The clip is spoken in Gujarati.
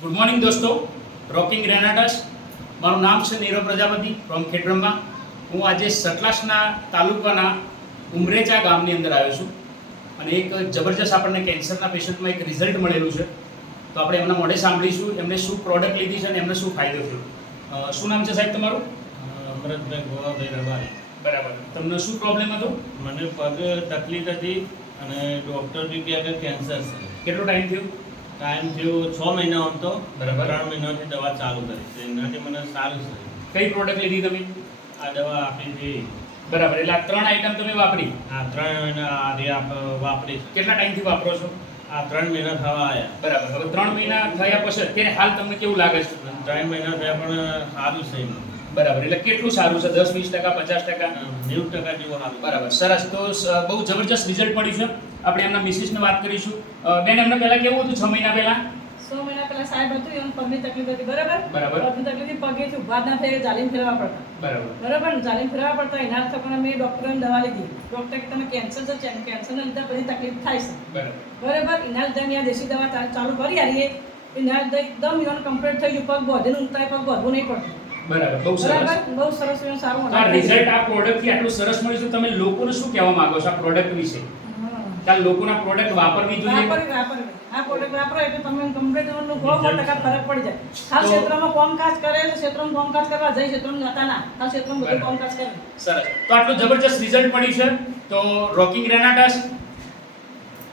ગુડ મોર્નિંગ દોસ્તો, રોકિંગ ગ્રેનાડાસ. મારું નામ છે નીરવ પ્રજાપતિ ફ્રોમ ખેડબ્રહ્મા. હું આજે સતલાસના તાલુકાના ઉમરેચા ગામની અંદર આવ્યો છું અને એક જબરજસ્ત આપણને કેન્સરના પેશન્ટમાં એક રિઝલ્ટ મળેલું છે. તો આપણે એમના મોઢે સાંભળીશું એમને શું પ્રોડક્ટ લીધી છે અને એમને શું ફાયદો થયો. શું નામ છે સાહેબ તમારું? અમૃતભાઈ ગોવાભાઈ રબારી. બરાબર. તમને શું પ્રોબ્લેમ હતો? મને પગ તકલીફ હતી અને ડૉક્ટર બી કહે કે કેન્સર છે. કેટલો ટાઈમ થયો? ટાઈમ થયો 6 મહિના આમ તો બરાબર. 3 મહિનાથી દવા ચાલુ કરી છે. એનાથી મને સારું છે. કઈ પ્રોડક્ટ લીધી તમે? આ દવા આપી હતી. બરાબર. એટલે આ 3 આઈટમ તમે વાપરી? આ 3 મહિના આધી વાપરી છે. કેટલા ટાઈમથી વાપરો છો? આ 3 મહિના થવા આવ્યા. બરાબર. હવે 3 મહિના થયા પછી અત્યારે હાલ તમને કેવું લાગે છે? 3 મહિના થયા પણ સારું છે એમ. બરાબર. એટલે કેટલું સારું છે? 10-20%, 50%? 90% જેવું સારું. બરાબર. સરસ. તો બહુ જબરજસ્ત રિઝલ્ટ મળ્યું છે. આપણે એમના મિસિસને વાત કરીશું. બેન, એમને પહેલા કેવું હતું? 6 મહિના પહેલા? 6 મહિના પહેલા સાહેબ હતું, એમ પગની તકલીફ હતી. બરાબર. બરાબર. પગની તકલીફથી પગેથી ઊભા જ ના થઈ, ચાલીને ફેરવા પડતા. બરાબર. બરાબર ને, ચાલીને ફેરવા પડતા. એના થઈને મેં ડૉક્ટરને દવા લીધી. ડૉક્ટરે તમે કેન્સર છે, કેન્સરના લીધે બધી તકલીફ થાય છે. બરાબર. બરાબર. એના લીધે મેં આ દેશી દવા ચાલુ કરી આવીએ. એના લીધે એકદમ યુવાન કમ્પ્લીટ થઈ ગયું. પગ બોધીને ઊંઘતા પગ બોધવું નહીં પડતું. બરાબર. બહુ સરસ. બરાબર. બહુ સરસ અને સારું આ રિઝલ્ટ આ પ્રોડક્ટથી આટલું સરસ મળ્યું છે. તમે લોકોને શું કહેવા માંગો છો આ પ્રોડક્ટ વિશે? કે લોકોના પ્રોડક્ટ વાપરવી જોઈએ? વાપરવી. આ પ્રોડક્ટ વાપરો એટલે તમને કમ્પ્લીટ બહુ ટકા ફરક પડી જાય. ખાસ ક્ષેત્રમાં કામકાજ કરે છે, ક્ષેત્રમાં કામકાજ કરવા જાય, ક્ષેત્રમાં જતા ના, ખાસ ક્ષેત્રમાં બધું કામકાજ કરે. સરસ. તો આટલું જબરજસ્ત રિઝલ્ટ મળ્યું છે. તો રોકિંગ ગ્રેનાડાસ